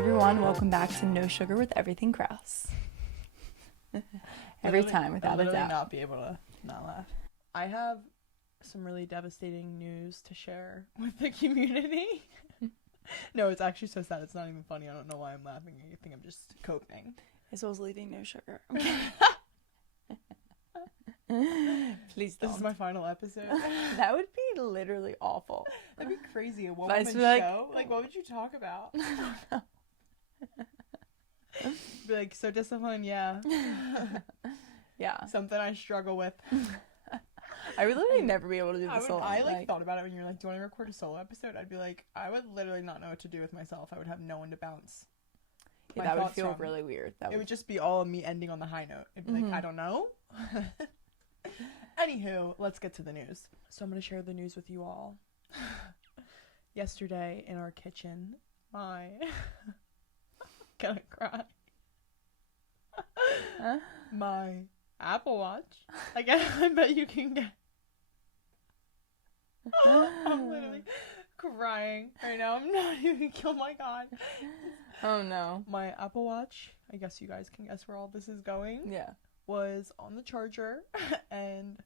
everyone, welcome back to No Sugar with Everything Krause. Every time, without a doubt. Not be able to not laugh. I have some really devastating news to share with the community. No, it's actually so sad. It's not even funny. I don't know why I'm laughing. I think I'm just coping. Isol's leaving No Sugar. Please don't. This is my final episode. That would be literally awful. That'd be crazy. A one-woman show? Like, what would you talk about? Be like, so discipline, yeah. Yeah. Something I struggle with. I would literally never be able to do this alone. I thought about it when you were like, do you want to record a solo episode? I'd be like, I would literally not know what to do with myself. I would have no one to bounce. Yeah, that would feel really weird. It would just be all of me ending on the high note. It'd be like, I don't know. Anywho, let's get to the news. So I'm going to share the news with you all. Yesterday in our kitchen, I'm gonna cry. My Apple Watch. I bet you can get. I'm literally crying right now. I'm not even. Oh my god. Oh no. My Apple Watch. I guess you guys can guess where all this is going. Yeah. Was on the charger, and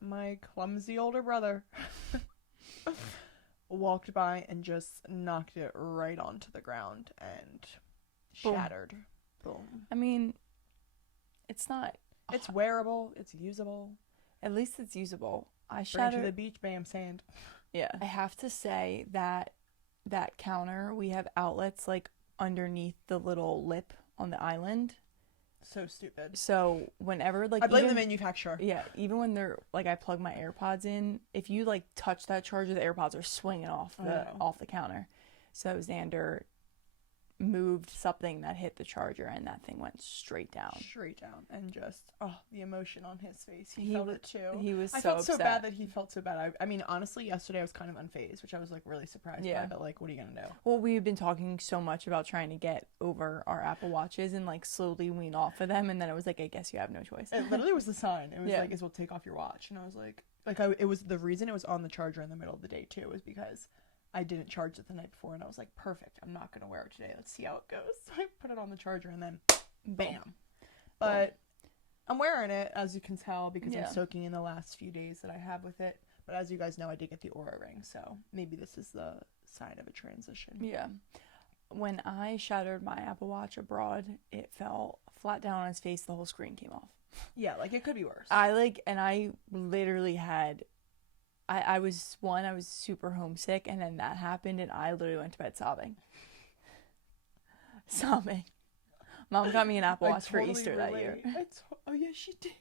my clumsy older brother walked by and just knocked it right onto the ground and shattered. Boom. I mean, it's not. It's wearable. It's usable. At least it's usable. I Bring it shattered. to the beach, bam, sand. Yeah. I have to say that counter, we have outlets like underneath the little lip on the island. So stupid. So whenever like I blame the manufacturer. Yeah, even when they're like I plug my AirPods in, if you like touch that charger, the AirPods are swinging off the counter. So Xander moved something that hit the charger and that thing went straight down. And just the emotion on his face. He felt it too. He was I so felt upset. so bad that he felt so bad. I mean, honestly, yesterday I was kind of unfazed, which I was like really surprised by, but like, what are you gonna do? Well, we've been talking so much about trying to get over our Apple Watches and like slowly wean off of them, and then it was like, I guess you have no choice. It literally was the sign. It was like, well, take off your watch. And I was like it was the reason it was on the charger in the middle of the day too, was because I didn't charge it the night before, and I was like, perfect, I'm not gonna wear it today, let's see how it goes. So I put it on the charger and then bam. But I'm wearing it, as you can tell, because I'm soaking in the last few days that I have with it. But as you guys know, I did get the Aura ring, so maybe this is the sign of a transition. Yeah. When I shattered my Apple Watch abroad, it fell flat down on its face, the whole screen came off. Yeah, like it could be worse. I literally had I was super homesick, and then that happened, and I literally went to bed sobbing. Mom got me an Apple Watch for Easter that year. Oh yeah, she did.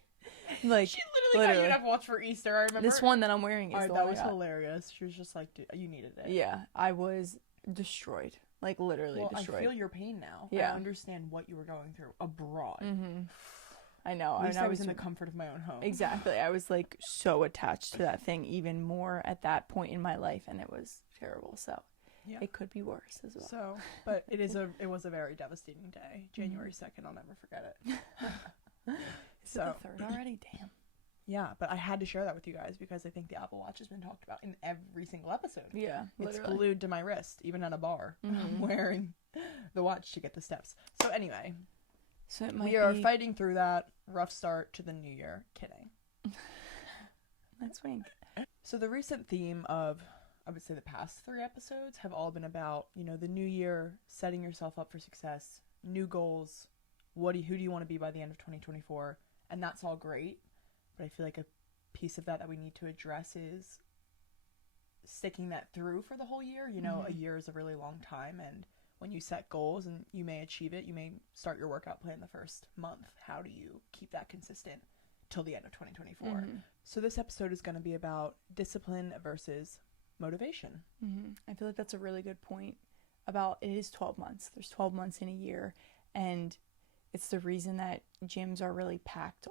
Like, she literally got you an Apple Watch for Easter. I remember this one that I'm wearing is the one that was hilarious. She was just like, you needed it. Yeah, I was destroyed, like literally destroyed. I feel your pain now. Yeah, I understand what you were going through abroad. Mm-hmm. I know. At least I was in the comfort of my own home. Exactly. I was like so attached to that thing even more at that point in my life, and it was terrible. So it could be worse as well. So, but it was a very devastating day. January 2nd, I'll never forget it. Is it the 3rd already? Damn. Yeah, but I had to share that with you guys because I think the Apple Watch has been talked about in every single episode. Yeah, literally. It's glued to my wrist, even at a bar. I'm wearing the watch to get the steps. So anyway. So we are fighting through that rough start to the new year. Kidding. That's wink. So the recent theme of, I would say, the past 3 episodes have all been about, the new year, setting yourself up for success, new goals, who do you want to be by the end of 2024, and that's all great. But I feel like a piece of that we need to address is sticking that through for the whole year. A year is a really long time, and when you set goals and you may achieve it, you may start your workout plan the first month. How do you keep that consistent till the end of 2024? So this episode is going to be about discipline versus motivation. I feel like that's a really good point about it is 12 months. There's 12 months in a year, and it's the reason that gyms are really packed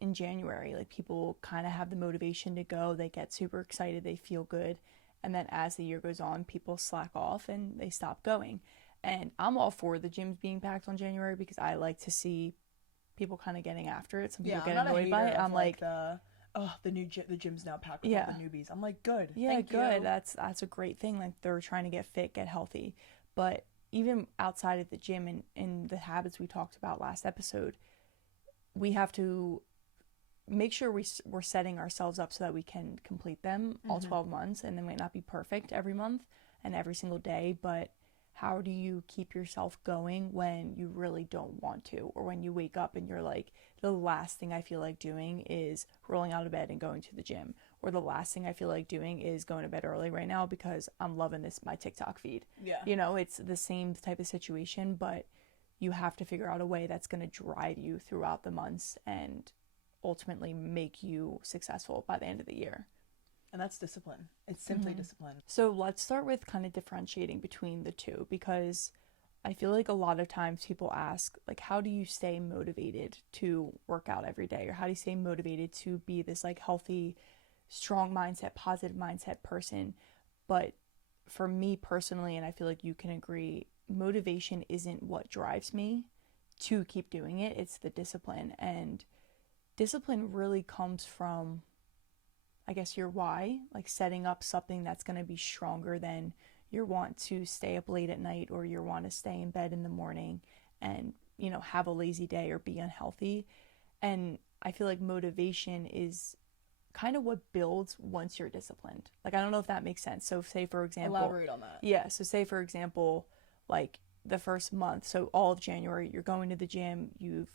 in January. Like, people kind of have the motivation to go. They get super excited. They feel good. And then as the year goes on, people slack off and they stop going. And I'm all for the gyms being packed on January because I like to see people kind of getting after it. Some people get annoyed by it. I'm like, the gym's now packed with all the newbies. I'm like, good. Yeah, Thank good. you. That's a great thing. Like, they're trying to get fit, get healthy. But even outside of the gym and the habits we talked about last episode, we have to make sure we're setting ourselves up so that we can complete them all 12 months, and they might not be perfect every month and every single day, but how do you keep yourself going when you really don't want to, or when you wake up and you're like, the last thing I feel like doing is rolling out of bed and going to the gym, or the last thing I feel like doing is going to bed early right now because I'm loving my TikTok feed. Yeah. You know, it's the same type of situation, but you have to figure out a way that's going to drive you throughout the months and ultimately make you successful by the end of the year. And that's discipline. It's simply discipline. So let's start with kind of differentiating between the two, because I feel like a lot of times people ask, like, how do you stay motivated to work out every day? Or how do you stay motivated to be this like healthy, strong mindset, positive mindset person? But for me personally, and I feel like you can agree, motivation isn't what drives me to keep doing it. It's the discipline. And discipline really comes from, I guess, your why, like setting up something that's going to be stronger than your want to stay up late at night, or your want to stay in bed in the morning and, you know, have a lazy day or be unhealthy. And I feel like motivation is kind of what builds once you're disciplined. Like, I don't know if that makes sense. So say, for example, elaborate on that. Yeah. So say, for example, like the first month, so all of January, you're going to the gym, you've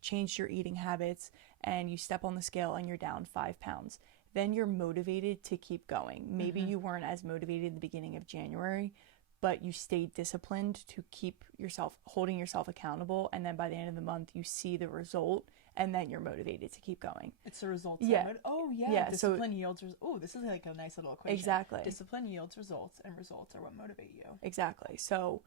changed your eating habits, and you step on the scale and you're down 5 pounds. Then you're motivated to keep going. Maybe you weren't as motivated in the beginning of January, but you stayed disciplined to keep yourself, holding yourself accountable. And then by the end of the month, you see the result, and then you're motivated to keep going. It's the results. Yeah. Yeah. Discipline yields. Oh, this is like a nice little equation. Exactly. Discipline yields results, and results are what motivate you. Exactly. So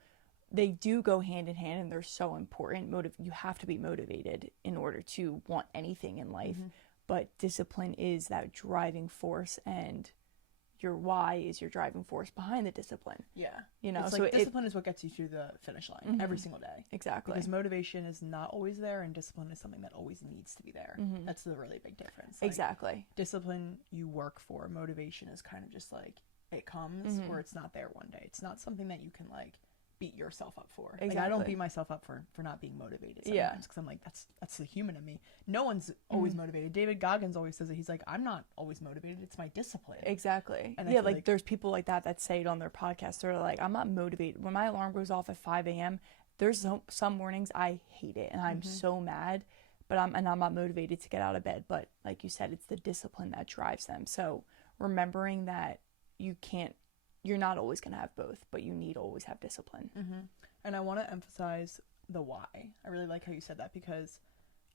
they do go hand in hand, and they're so important. You have to be motivated in order to want anything in life. But discipline is that driving force, and your why is your driving force behind the discipline. Yeah. You know, it's so like discipline is what gets you to the finish line every single day. Exactly. Because motivation is not always there, and discipline is something that always needs to be there. That's the really big difference. Like, exactly. Discipline you work for. Motivation is kind of just like, it comes or it's not there one day. It's not something that you can like beat yourself up for. Exactly. Like, I don't beat myself up for not being motivated sometimes, because I'm like, that's the human in me. No one's always motivated. David Goggins always says it. He's like, I'm not always motivated. It's my discipline. Exactly. And yeah, like there's people like that say it on their podcast. They're like, I'm not motivated. When my alarm goes off at 5 a.m., there's some mornings I hate it and I'm so mad, but I'm not motivated to get out of bed. But like you said, it's the discipline that drives them. So remembering that you're not always going to have both, but you need to always have discipline. And I want to emphasize the why. I really like how you said that, because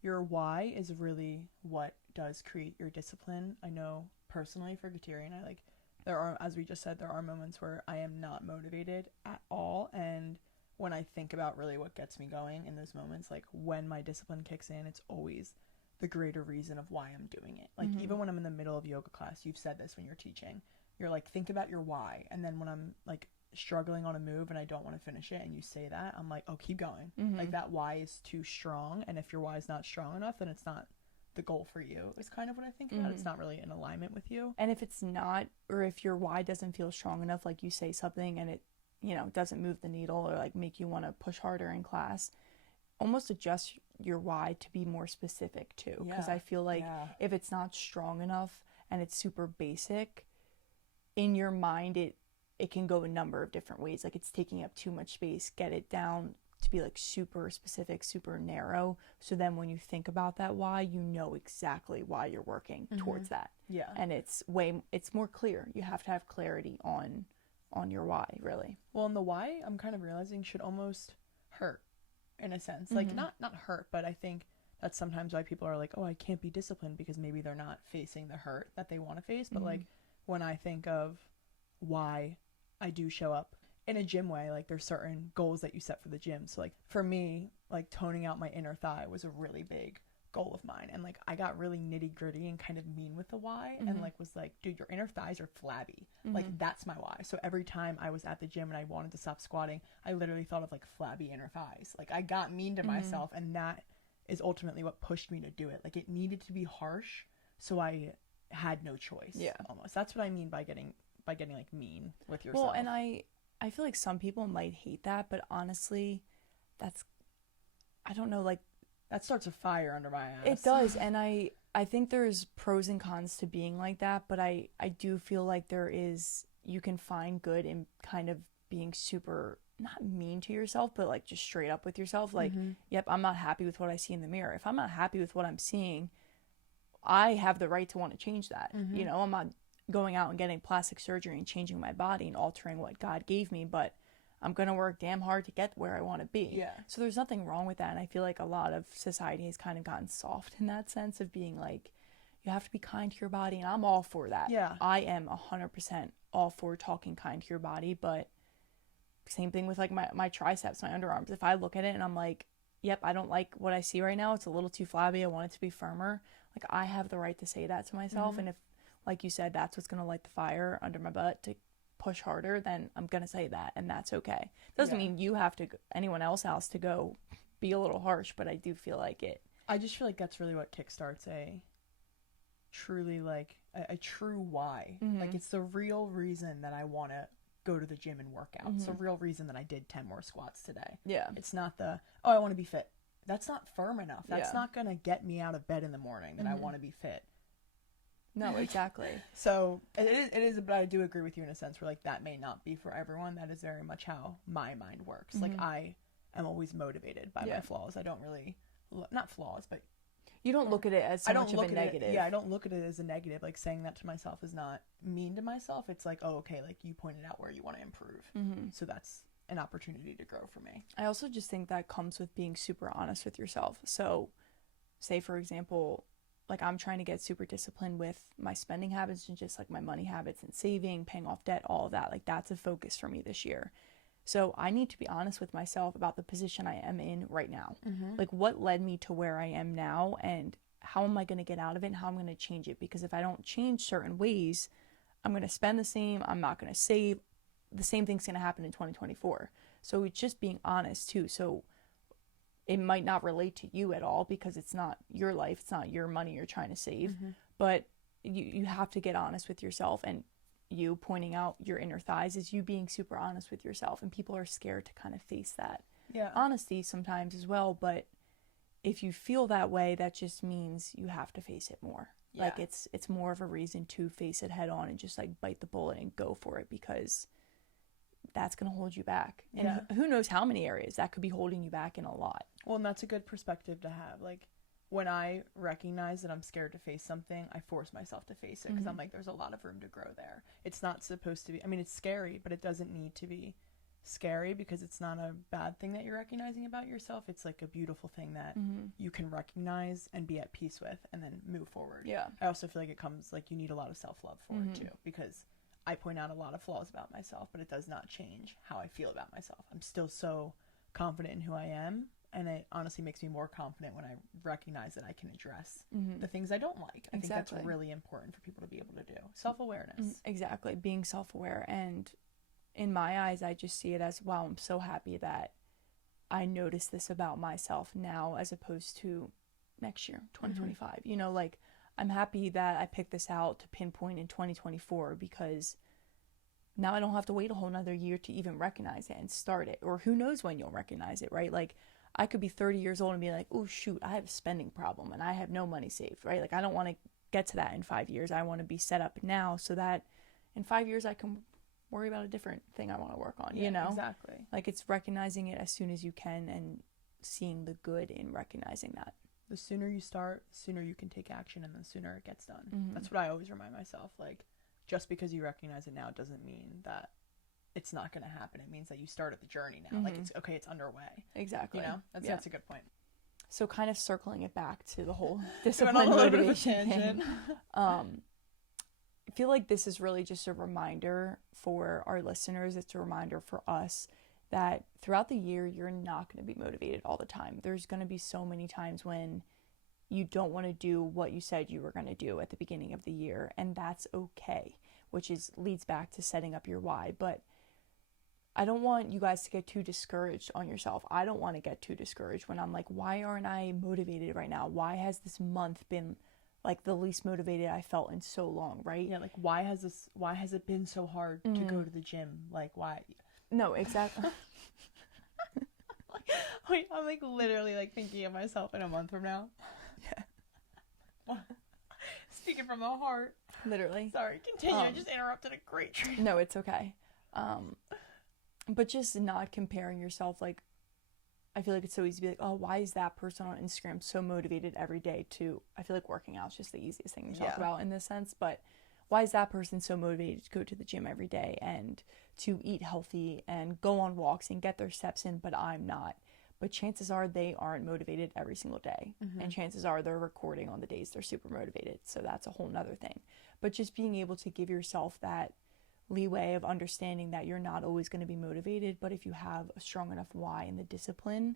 your why is really what does create your discipline. I know personally for Katerian, there are, as we just said, there are moments where I am not motivated at all. And when I think about really what gets me going in those moments, like when my discipline kicks in, it's always the greater reason of why I'm doing it. Like even when I'm in the middle of yoga class, you've said this when you're teaching, you're like, think about your why. And then when I'm like struggling on a move and I don't want to finish it and you say that, I'm like, oh, keep going. Like that why is too strong. And if your why is not strong enough, then it's not the goal for you, is kind of what I think about. It's not really in alignment with you. And if it's not, or if your why doesn't feel strong enough, like you say something and it, you know, doesn't move the needle or like make you want to push harder in class, almost adjust your why to be more specific too. Because I feel like if it's not strong enough and it's super basic, in your mind it can go a number of different ways. Like it's taking up too much space. Get it down to be like super specific, super narrow, so then when you think about that why, you know exactly why you're working towards that. And it's more clear. You have to have clarity on your why, really. Well, and the why, I'm kind of realizing, should almost hurt in a sense. Like not hurt, but I think that's sometimes why people are like, oh, I can't be disciplined, because maybe they're not facing the hurt that they want to face. But like when I think of why I do show up in a gym way, like there's certain goals that you set for the gym. So like for me, like toning out my inner thigh was a really big goal of mine, and like I got really nitty gritty and kind of mean with the why, and like was like, dude, your inner thighs are flabby. Like that's my why. So every time I was at the gym and I wanted to stop squatting, I literally thought of like flabby inner thighs. Like I got mean to myself, and that is ultimately what pushed me to do it. Like it needed to be harsh, so I had no choice. Almost. That's what I mean by getting like mean with yourself. Well, and I I feel like some people might hate that, but honestly, that's, I don't know, like, That starts a fire under my ass. it does. And I think there's pros and cons to being like that, but I do feel like you can find good in kind of being super, not mean to yourself, but like just straight up with yourself. Like, yep, I'm not happy with what I see in the mirror. If I'm not happy with what I'm seeing, I have the right to want to change that. You know, I'm not going out and getting plastic surgery and changing my body and altering what God gave me, but I'm going to work damn hard to get where I want to be. Yeah. So there's nothing wrong with that. And I feel like a lot of society has kind of gotten soft in that sense of being like, you have to be kind to your body. And I'm all for that. Yeah. I am 100% all for talking kind to your body. But same thing with like my triceps, my underarms. If I look at it and I'm like, yep, I don't like what I see right now. It's a little too flabby. I want it to be firmer. Like, I have the right to say that to myself. And if, like you said, that's what's going to light the fire under my butt to push harder, then I'm gonna say that, and that's okay. Doesn't mean you have to, anyone else has to go be a little harsh, but I do feel like it. I just feel like that's really what kickstarts a truly, like, a true why. Like, it's the real reason that I want to go to the gym and work out. It's the real reason that I did 10 more squats today. Yeah. It's not I want to be fit. That's not firm enough. That's not gonna get me out of bed in the morning that I want to be fit. No, exactly. So it is, but I do agree with you in a sense where, like, that may not be for everyone. That is very much how my mind works. Like, I am always motivated by my flaws. I don't really, not flaws, but you don't look at it as so much of a negative. I don't look at it as a negative. Like, saying that to myself is not mean to myself. It's like, oh, okay, like, you pointed out where you want to improve. So that's an opportunity to grow for me. I also just think that comes with being super honest with yourself. So, say, for example, like, I'm trying to get super disciplined with my spending habits and just like my money habits and saving, paying off debt, all of that. Like, that's a focus for me this year. So I need to be honest with myself about the position I am in right now. Like, what led me to where I am now, and how am I going to get out of it, and how I'm going to change it? Because if I don't change certain ways, I'm going to spend the same, I'm not going to save. The same thing's going to happen in 2024. So it's just being honest too. So it might not relate to you at all because it's not your life, it's not your money you're trying to save, but you have to get honest with yourself, and you pointing out your inner thighs is you being super honest with yourself, and people are scared to kind of face that honesty sometimes as well. But if you feel that way, that just means you have to face it more. Like, it's more of a reason to face it head on and just like bite the bullet and go for it, because that's going to hold you back. And who knows how many areas that could be holding you back in a lot. Well, and that's a good perspective to have. Like, when I recognize that I'm scared to face something, I force myself to face it, because I'm like, there's a lot of room to grow there. It's not supposed to be, I mean, it's scary, but it doesn't need to be scary, because it's not a bad thing that you're recognizing about yourself. It's like a beautiful thing that you can recognize and be at peace with, and then move forward. I also feel like it comes, like, you need a lot of self-love for it too, because I point out a lot of flaws about myself, but it does not change how I feel about myself. I'm still so confident in who I am, and it honestly makes me more confident when I recognize that I can address the things I don't like. I think that's really important for people to be able to do. Self-awareness. Exactly. Being self-aware. And in my eyes, I just see it as, wow, I'm so happy that I noticed this about myself now, as opposed to next year, 2025. You know, like, I'm happy that I picked this out to pinpoint in 2024, because now I don't have to wait a whole nother year to even recognize it and start it. Or who knows when you'll recognize it, right? Like, I could be 30 years old and be like, oh, shoot, I have a spending problem and I have no money saved, right? Like, I don't want to get to that in 5 years. I want to be set up now so that in 5 years I can worry about a different thing I want to work on, you know? Exactly. Like, it's recognizing it as soon as you can and seeing the good in recognizing that. The sooner you start, the sooner you can take action, and the sooner it gets done. That's what I always remind myself. Like, just because you recognize it now doesn't mean that it's not going to happen. It means that you started the journey now. Like, it's okay, it's underway. Exactly. You know? That's a good point. So kind of circling it back to the whole discipline motivation thing. I feel like this is really just a reminder for our listeners. It's a reminder for us that throughout the year, you're not going to be motivated all the time. There's going to be so many times when you don't want to do what you said you were going to do at the beginning of the year, and that's okay, which leads back to setting up your why. But I don't want you guys to get too discouraged on yourself. I don't want to get too discouraged when I'm like, why aren't I motivated right now? Why has this month been like the least motivated I felt in so long, right? Yeah, like, why has it been so hard to go to the gym? Like, why? No, exactly. Wait, I'm like literally like thinking of myself in a month from now. Yeah. Speaking from the heart. Literally. Sorry, continue. I just interrupted a great train. No, it's okay. But just not comparing yourself. Like, I feel like it's so easy to be like, oh, why is that person on Instagram so motivated every day to, I feel like working out is just the easiest thing to talk about in this sense, but why is that person so motivated to go to the gym every day and to eat healthy and go on walks and get their steps in, but I'm not? But chances are they aren't motivated every single day. And chances are they're recording on the days they're super motivated. So that's a whole nother thing. But just being able to give yourself that leeway of understanding that you're not always going to be motivated, but if you have a strong enough why and the discipline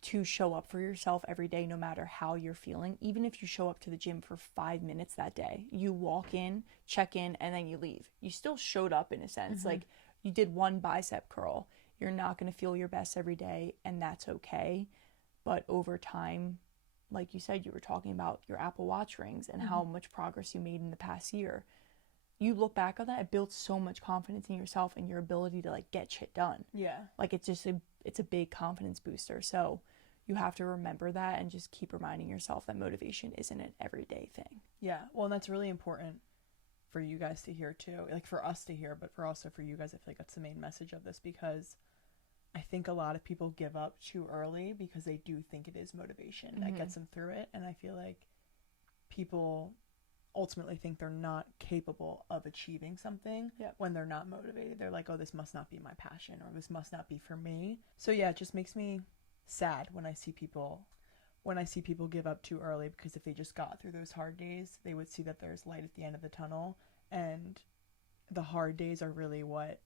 to show up for yourself every day, no matter how you're feeling, even if you show up to the gym for 5 minutes that day, you walk in, check in, and then you leave. You still showed up in a sense. Like, you did one bicep curl. You're not going to feel your best every day, and that's okay. But over time, like you said, you were talking about your Apple Watch rings and how much progress you made in the past year. You look back on that, it builds so much confidence in yourself and your ability to like get shit done. Yeah. Like, it's just it's a big confidence booster. So you have to remember that and just keep reminding yourself that motivation isn't an everyday thing. Yeah. Well, and that's really important for you guys to hear too. Like, for us to hear, but also for you guys, I feel like that's the main message of this, because I think a lot of people give up too early because they do think it is motivation that gets them through it. And I feel like people ultimately think they're not capable of achieving something when they're not motivated. They're like, oh, this must not be my passion, or this must not be for me. So yeah, it just makes me sad when I see people give up too early, because if they just got through those hard days, they would see that there's light at the end of the tunnel, and the hard days are really what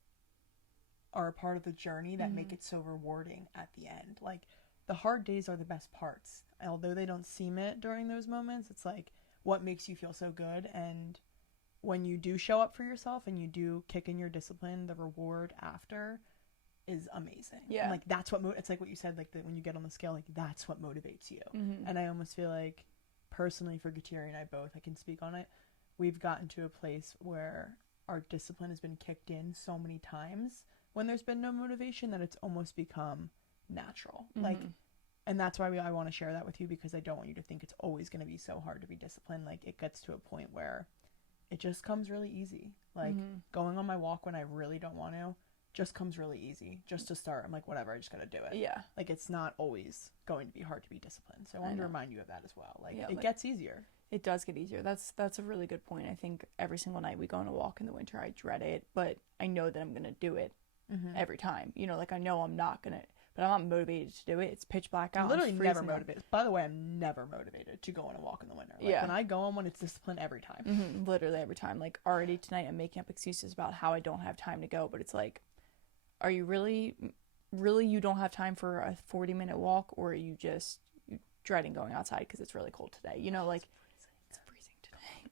are a part of the journey that make it so rewarding at the end. Like, the hard days are the best parts. Although they don't seem it during those moments, it's like what makes you feel so good. And when you do show up for yourself and you do kick in your discipline, the reward after is amazing. Yeah. And like, that's what it's like what you said, like when you get on the scale, like that's what motivates you. And I almost feel like, personally, for Kateri and I both, I can speak on it, we've gotten to a place where our discipline has been kicked in so many times when there's been no motivation that it's almost become natural. Like, and that's why I want to share that with you, because I don't want you to think it's always going to be so hard to be disciplined. Like, it gets to a point where it just comes really easy. Like, going on my walk when I really don't want to just comes really easy. Just to start, I'm like, whatever, I just got to do it. Yeah. Like, it's not always going to be hard to be disciplined. So I wanted to remind you of that as well. Like, it like, gets easier. It does get easier. That's a really good point. I think every single night we go on a walk in the winter, I dread it, but I know that I'm going to do it every time. You know, like, I know I'm not going to, but I'm not motivated to do it. It's pitch black out. I'm literally never motivated. By the way, I'm never motivated to go on a walk in the winter. Like, when I go on one, it's discipline every time. Literally every time. Like, already tonight I'm making up excuses about how I don't have time to go, but it's like, are you really you don't have time for a 40-minute walk, or are you just dreading going outside because it's really cold today? You know, like, it's freezing today.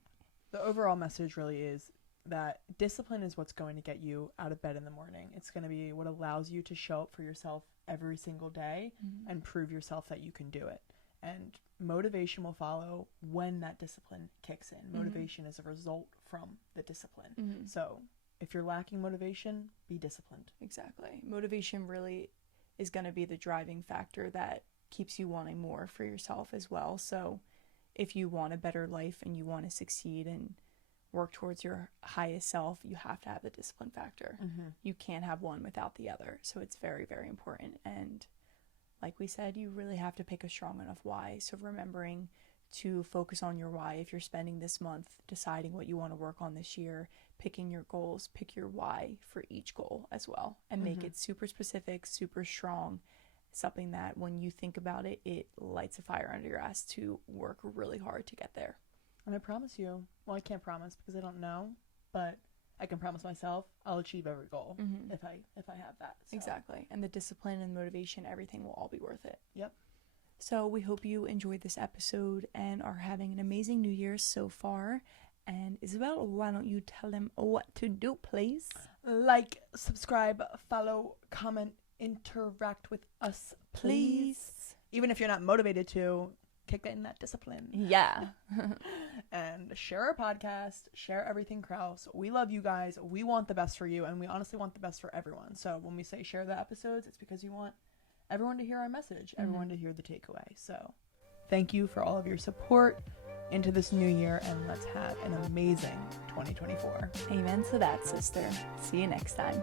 The overall message really is that discipline is what's going to get you out of bed in the morning. It's going to be what allows you to show up for yourself every single day and prove yourself that you can do it. And motivation will follow when that discipline kicks in. Motivation is a result from the discipline. So if you're lacking motivation, be disciplined. Exactly. Motivation really is going to be the driving factor that keeps you wanting more for yourself as well. So if you want a better life and you want to succeed and work towards your highest self, you have to have the discipline factor. You can't have one without the other. So it's very, very important. And like we said, you really have to pick a strong enough why. So remembering to focus on your why. If you're spending this month deciding what you want to work on this year, picking your goals, pick your why for each goal as well, and make it super specific, super strong, something that when you think about it, it lights a fire under your ass to work really hard to get there. And I promise you, well, I can't promise because I don't know, but I can promise myself I'll achieve every goal if I have that. So. Exactly. And the discipline and motivation, everything will all be worth it. Yep. So we hope you enjoyed this episode and are having an amazing New Year so far. And Isabel, why don't you tell them what to do, please? Like, subscribe, follow, comment, interact with us, please. Even if you're not motivated to, kick in that discipline. Yeah. And share our podcast, share everything Krause. We love you guys. We want the best for you, and we honestly want the best for everyone. So when we say share the episodes, it's because you want everyone to hear our message, everyone to hear the takeaway. So thank you for all of your support into this new year, and let's have an amazing 2024. Amen to that, sister. See you next time.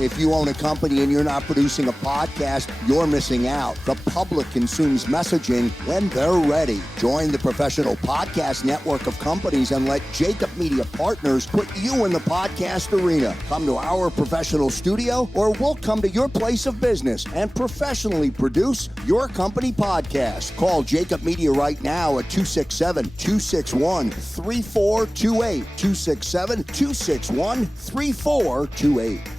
If you own a company and you're not producing a podcast, you're missing out. The public consumes messaging when they're ready. Join the professional podcast network of companies and let Jacob Media Partners put you in the podcast arena. Come to our professional studio, or we'll come to your place of business and professionally produce your company podcast. Call Jacob Media right now at 267-261-3428. 267-261-3428.